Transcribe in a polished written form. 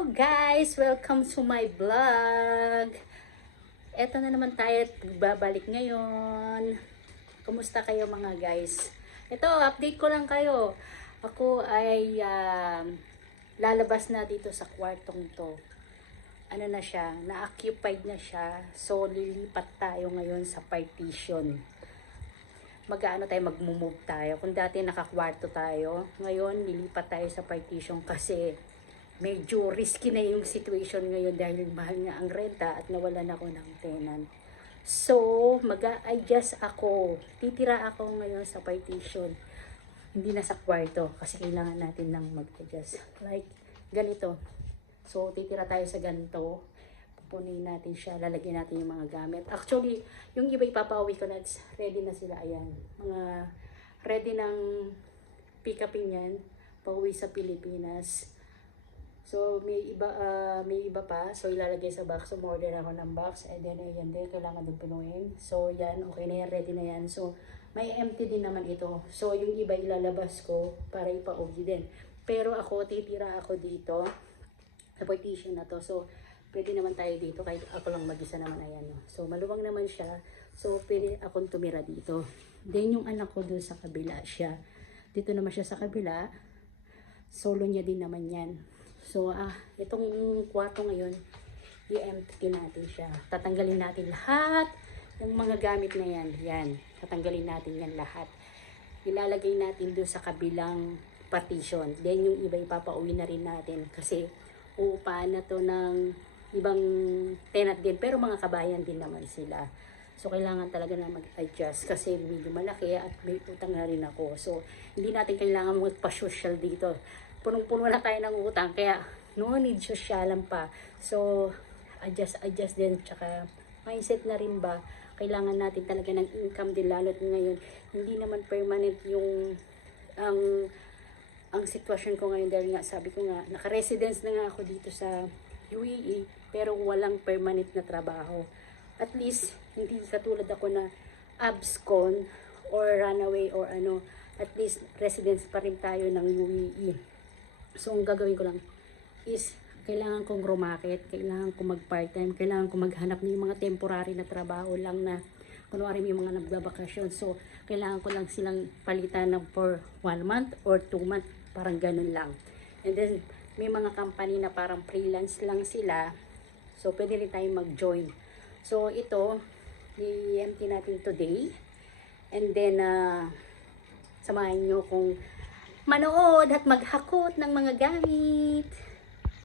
Hello guys! Welcome to my vlog! Eto na naman tayo at babalik ngayon. Kumusta kayo mga guys? Ito, update ko lang kayo. Ako ay lalabas na dito sa kwartong to. Ano na siya, na-occupied na siya. So, lilipat tayo ngayon sa partition. Mag-ano tayo, mag-move tayo. Kung dati nakakwarto tayo, ngayon lilipat tayo sa partition kasi medyo risky na yung situation ngayon dahil mahal nga ang renta at nawalan ako ng tenant. So, mag-a-adjust ako. Titira ako ngayon sa partition. Hindi na sa kwarto kasi kailangan natin ng mag-adjust. Like, ganito. So, titira tayo sa ganito. Pupunin natin siya. Lalagyan natin yung mga gamit. Actually, yung iba ipapauwi ko na. Ready na sila. Ayan. Mga ready ng pick-upin yan. Pauwi sa Pilipinas. So, may iba pa. So, ilalagay sa box. So, order ako ng box. And then, ayan din. Kailangan din pinuhin. So, yan. Okay na yan. Ready na yan. So, may empty din naman ito. So, yung iba ilalabas ko para ipauwi din. Pero ako, titira ako dito. Sa partition na to. So, pwede naman tayo dito. Kahit ako lang mag-isa naman. Ayan. So, maluwang naman siya. So, pwede akong tumira dito. Then, yung anak ko dun sa kabila siya. Dito naman siya sa kabila. Solo niya din naman yan. So, itong kwarto ngayon, i-empty natin siya. Tatanggalin natin lahat ng mga gamit na yan. Yan. Tatanggalin natin yan lahat. Ilalagay natin doon sa kabilang partition. Then, yung iba ipapauwi na rin natin. Kasi, uupahan na to ng ibang tenant din. Pero mga kabayan din naman sila. So, kailangan talaga na mag-adjust. Kasi medyo malaki at may utang na rin ako. So, hindi natin kailangan magpa-social dito. Punong-puno na tayo ng utang, kaya no need sosyalan pa. So, adjust din, tsaka mindset na rin ba, kailangan natin talaga ng income din, lalo't ngayon, hindi naman permanent yung, ang sitwasyon ko ngayon, dahil nga, sabi ko nga, naka-residence na nga ako dito sa UAE, pero walang permanent na trabaho. At least, hindi katulad ako na abscon, or runaway, or ano, at least, residence pa rin tayo ng UAE. So, ang gagawin ko lang is, kailangan kong rumakit, kailangan kong mag-part-time, kailangan kong maghanap ng mga temporary na trabaho lang na, kunwari may mga nagbabakasyon. So, kailangan ko lang silang palitan ng for 1 month or 2 months, parang ganun lang. And then, may mga company na parang freelance lang sila, so, pwede rin tayong mag-join. So, ito, i-empty natin today. And then, samahan nyo kung manood at maghakot ng mga gamit.